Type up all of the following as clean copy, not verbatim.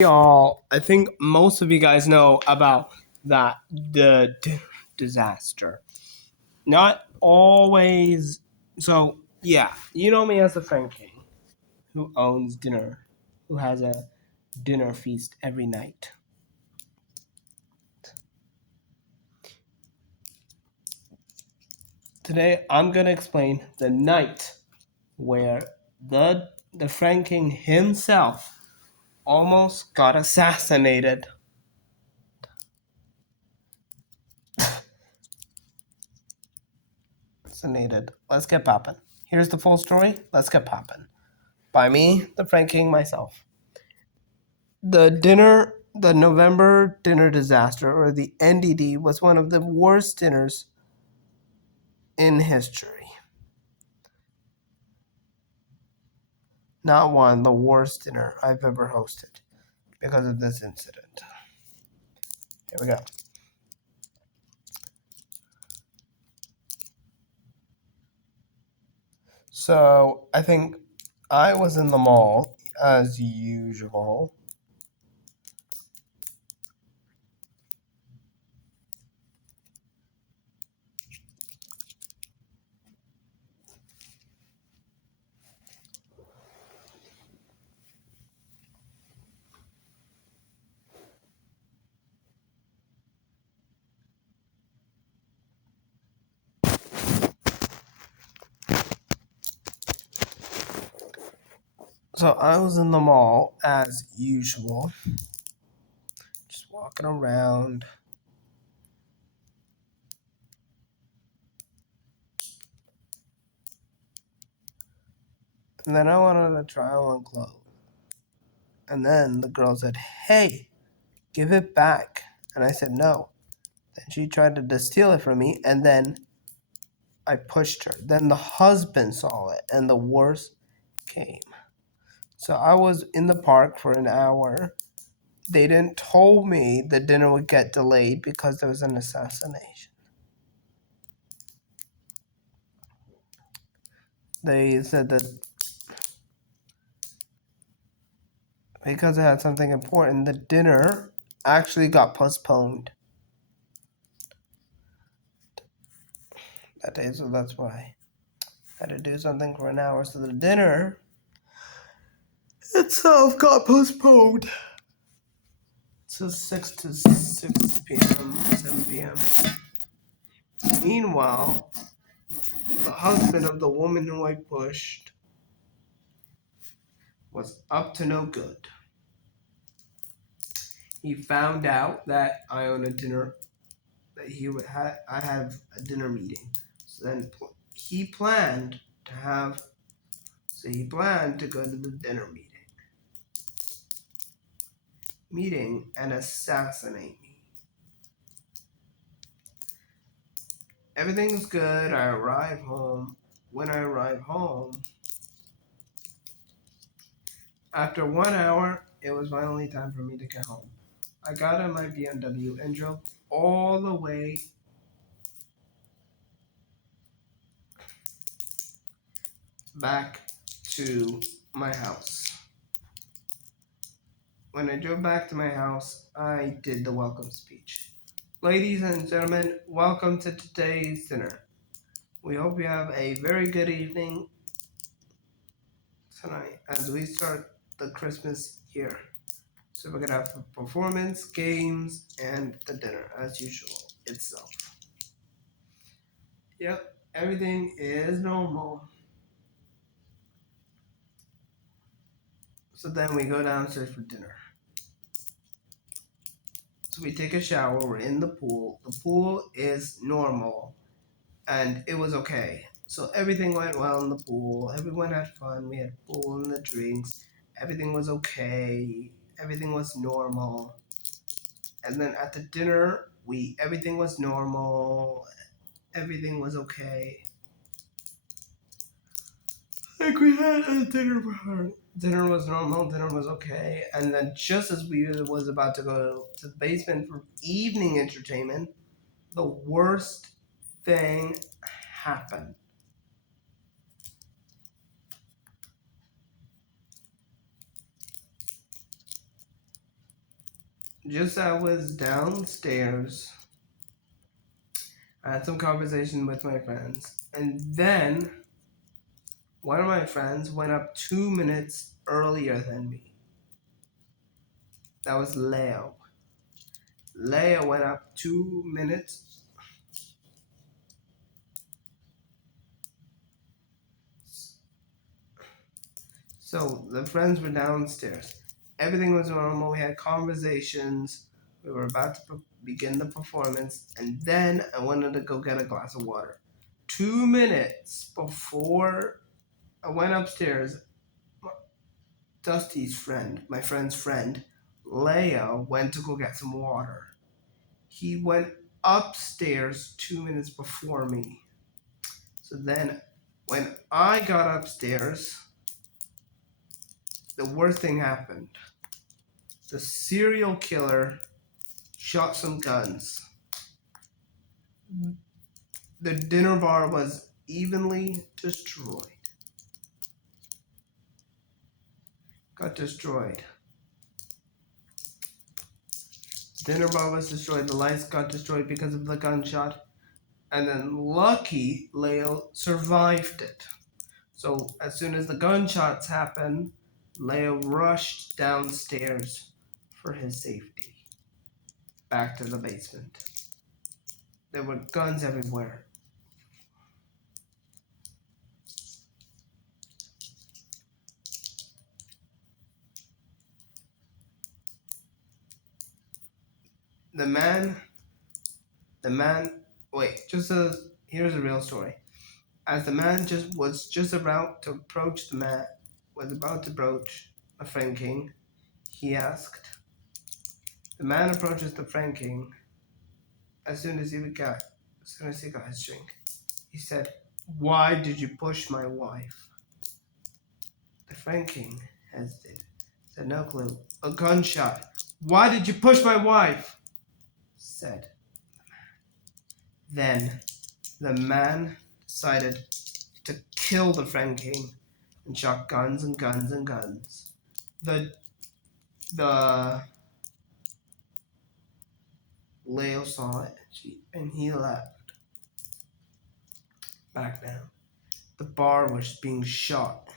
Y'all, I think most of you guys know about the disaster. Not always. So yeah, you know me as the Frank King, who owns dinner, who has a dinner feast every night. Today I'm gonna explain the night where the Frank King himself almost got assassinated. Let's get poppin'. Here's the full story. Let's get poppin'. By me, the Frank King myself. The November dinner disaster, or the NDD, was one of the worst dinners in history. Not one, the worst dinner I've ever hosted because of this incident. Here we go. So I think I was in the mall as usual. So I was in the mall as usual, just walking around. And then I wanted to try on clothes. And then the girl said, "Hey, give it back." And I said, "No." Then she tried to steal it from me, and then I pushed her. Then the husband saw it, and the worst came. So I was in the park for an hour. They didn't told me the dinner would get delayed because there was an assassination. They said that because it had something important, the dinner actually got postponed that day, so that's why I had to do something for an hour. So the dinner itself got postponed to 6 p.m., 7 p.m. Meanwhile, the husband of the woman who I pushed was up to no good. He found out that I own a dinner, that I have a dinner meeting. So then he planned to have, so he planned to go to the dinner meeting and assassinate me. Everything's good. I arrive home. When I arrive home, after 1 hour, it was finally time for me to get home. I got in my BMW and drove all the way back to my house. When I drove back to my house, I did the welcome speech. Ladies and gentlemen, welcome to today's dinner. We hope you have a very good evening tonight as we start the Christmas year. So we're gonna have a performance, games, and the dinner as usual itself. Yep, everything is normal. So then we go downstairs for dinner. So we take a shower, we're in the pool. The pool is normal and it was okay. So everything went well in the pool. Everyone had fun. We had pool and the drinks. Everything was okay. Everything was normal. And then at the dinner, everything was normal. Everything was okay. Like we had a dinner for her. Dinner was normal. Dinner was okay. And then just as we was about to go to the basement for evening entertainment, the worst thing happened. just I was downstairs. I had some conversation with my friends, and then one of my friends went up 2 minutes earlier than me. That was Leo. Leo went up 2 minutes. So the friends were downstairs. Everything was normal. We had conversations. We were about to begin the performance, and then I wanted to go get a glass of water. 2 minutes before I went upstairs, Dusty's friend, my friend's friend, Leo, went to go get some water. He went upstairs 2 minutes before me. So then, when I got upstairs, the worst thing happened. The serial killer shot some guns. The dinner bar was evenly destroyed. Got destroyed. Dinner bar was destroyed. The lights got destroyed because of the gunshot. And then lucky Leo survived it. So as soon as the gunshots happened, Leo rushed downstairs for his safety. Back to the basement. There were guns everywhere. The man, here's a real story. As the man was just about to approach the Friend King, he asked. The man approaches the Friend King as soon as he got his drink. He said, "Why did you push my wife?" The Friend King hesitated. Said, "No clue." A gunshot. "Why did you push my wife?" Said. Then the man decided to kill the Friend King and shot guns and guns and guns. The Leo saw it and he left. Back down. The bar was being shot.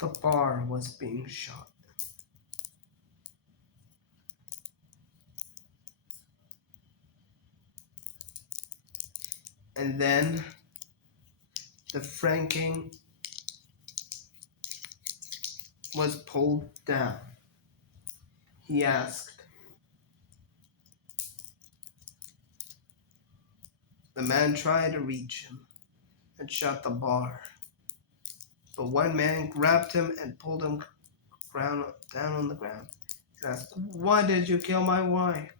The bar was being shot. And then the Friend King was pulled down. He asked. The man tried to reach him and shut the bar. But one man grabbed him and pulled him down on the ground and asked, "Why did you kill my wife?"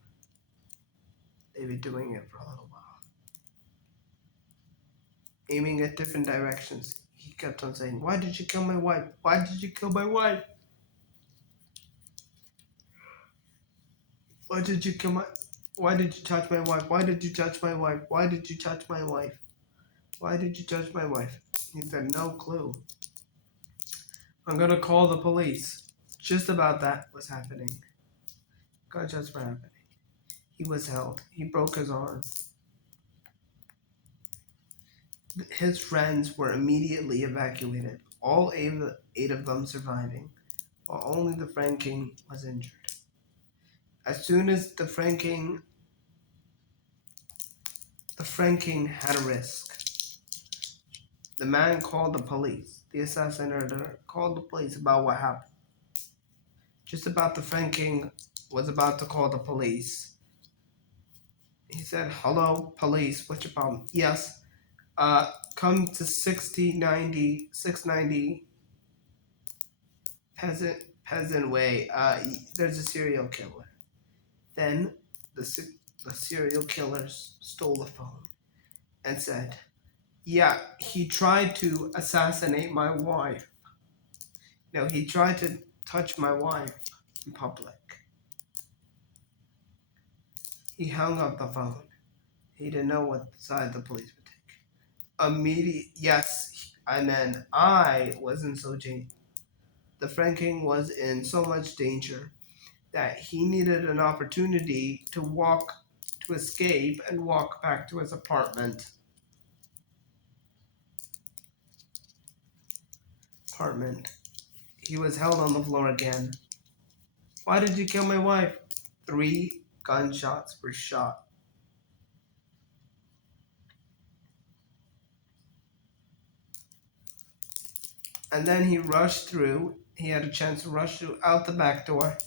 They've been doing it for a little while. Aiming at different directions, he kept on saying, "Why did you kill my wife? Why did you kill my wife? Why did you kill my... Why did you touch my wife? Why did you touch my wife? Why did you touch my wife? Why did you touch my wife?" He said, "No clue. I'm gonna call the police." Just about that was happening. Gunshots were happening. He was held. He broke his arm. His friends were immediately evacuated, all eight of them surviving, while only the Friend King was injured. As soon as the Friend King had a risk, the man called the police. The assassinator called the police about what happened. Just about the Friend King was about to call the police. He said, "Hello, police, what's your problem?" "Yes, come to 690 Peasant Way. There's a serial killer." Then the serial killer stole the phone and said, "Yeah, he tried to assassinate my wife. No, he tried to touch my wife in public." He hung up the phone. He didn't know what side the police would take. Yes, and then I was in so danger. The Frank King was in so much danger that he needed an opportunity to escape and walk back to his apartment. Apartment. He was held on the floor again. Why did you kill my wife? 3 gunshots were shot. And then he rushed through. He had a chance to rush through out the back door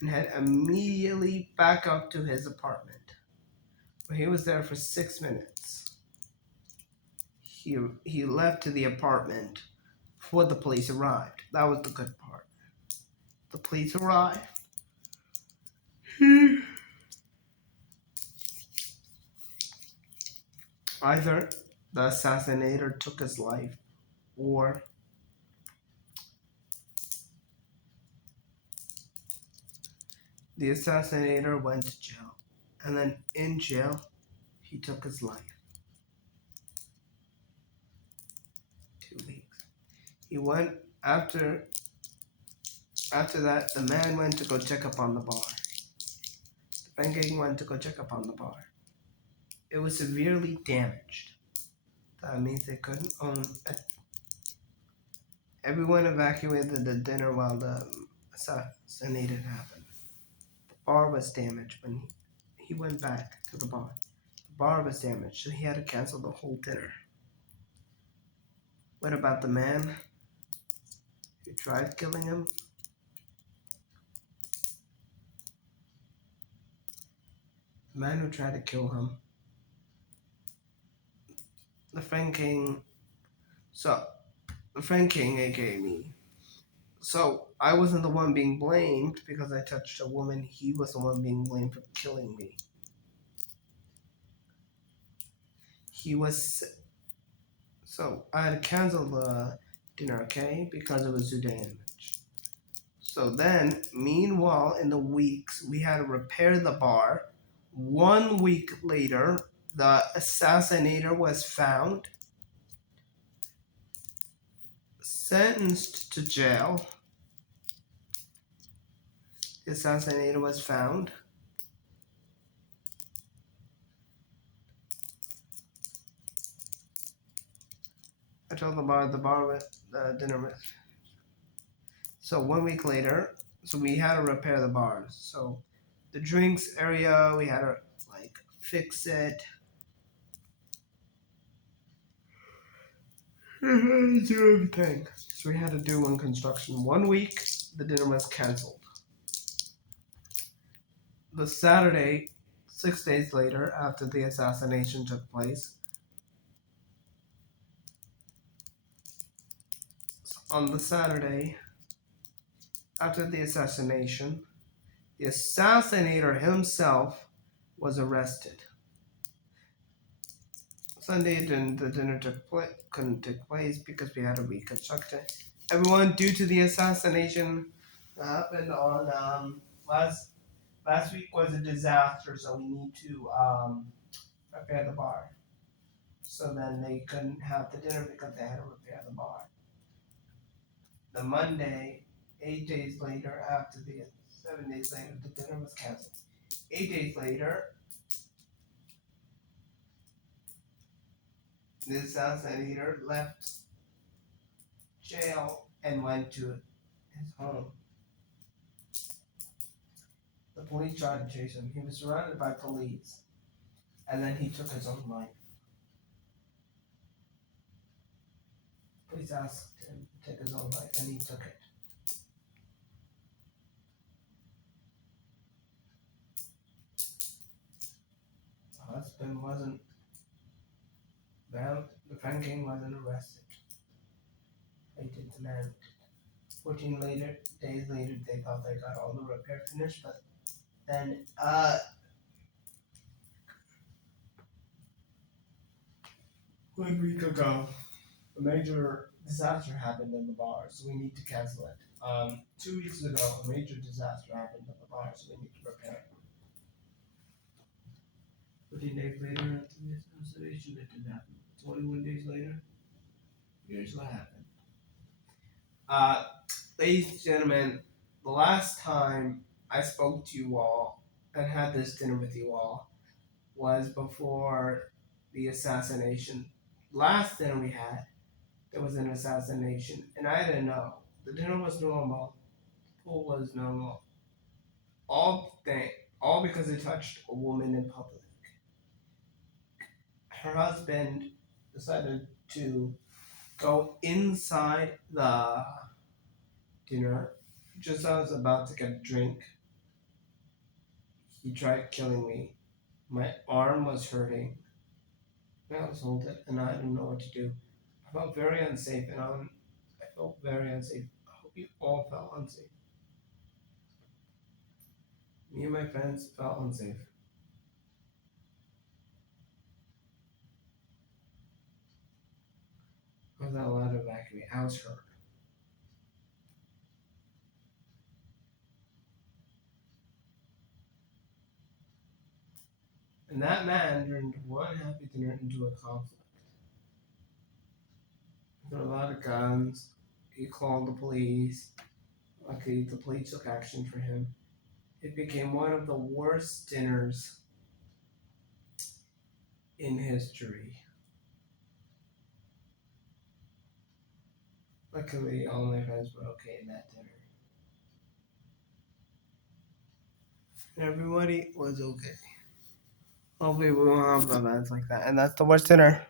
and head immediately back up to his apartment. But he was there for 6 minutes. He left to the apartment before the police arrived. That was the good part. The police arrived. Either the assassinator took his life or the assassinator went to jail. And then in jail, he took his life. 2 weeks. He went after that, the man went to go check up on the bar. The Frank went to go check up on the bar. It was severely damaged. That means they couldn't own it. Everyone evacuated the dinner while the assassination happened. The bar was damaged when he went back to the bar. The bar was damaged, so he had to cancel the whole dinner. What about the man who tried killing him? The man who tried to kill him. The Frank King. So, the Frank King, aka me. So, I wasn't the one being blamed because I touched a woman. He was the one being blamed for killing me. He was. So, I had to cancel the dinner, okay? Because it was too damaged. So then, meanwhile, in the weeks, we had to repair the bar. 1 week later, the assassinator was found, sentenced to jail. The assassinator was found. I told the bar with the dinner with. So 1 week later, so we had to repair the bars. So the drinks area, we had to fix it. Do everything. So we had to do one construction. 1 week, the dinner was canceled. The Saturday, 6 days later, after the assassination took place, on the Saturday, after the assassination, the assassinator himself was arrested. Sunday, the dinner couldn't take place because we had to reconstruct it. Everyone, due to the assassination that happened on last week was a disaster, so we need to repair the bar. So then they couldn't have the dinner because they had to repair the bar. The Monday, 8 days later, 7 days later, the dinner was canceled. 8 days later, the assassinator left jail and went to his home. The police tried to chase him. He was surrounded by police, and then he took his own life. Police asked him to take his own life, and he took it. The husband wasn't bound. The Frank King wasn't arrested. They did the man. 14 days later, they thought they got all the repair finished, but then 1 week ago, a major disaster happened in the bar, so we need to cancel it. 2 weeks ago, a major disaster happened in the bar, so we need to repair it. 15 days later after the assassination, it didn't happen. 21 days later, here's what happened. Uh, Ladies and gentlemen, the last time I spoke to you all and had this dinner with you all was before the assassination. Last dinner we had, there was an assassination, and I didn't know. The dinner was normal, the pool was normal. All thing, all because it touched a woman in public. Her husband decided to go inside the dinner. Just as I was about to get a drink, he tried killing me. My arm was hurting. I was holding it, and I didn't know what to do. I felt very unsafe, and I felt very unsafe. I hope you all felt unsafe. Me and my friends felt unsafe. I was not allowed to evacuate. I was hurt. And that man turned one happy dinner into a conflict. There were a lot of guns. He called the police. Luckily, the police took action for him. It became one of the worst dinners in history. Luckily, all my friends were okay in that dinner. And everybody was okay. Hopefully, we won't have events like that. And that's the worst dinner.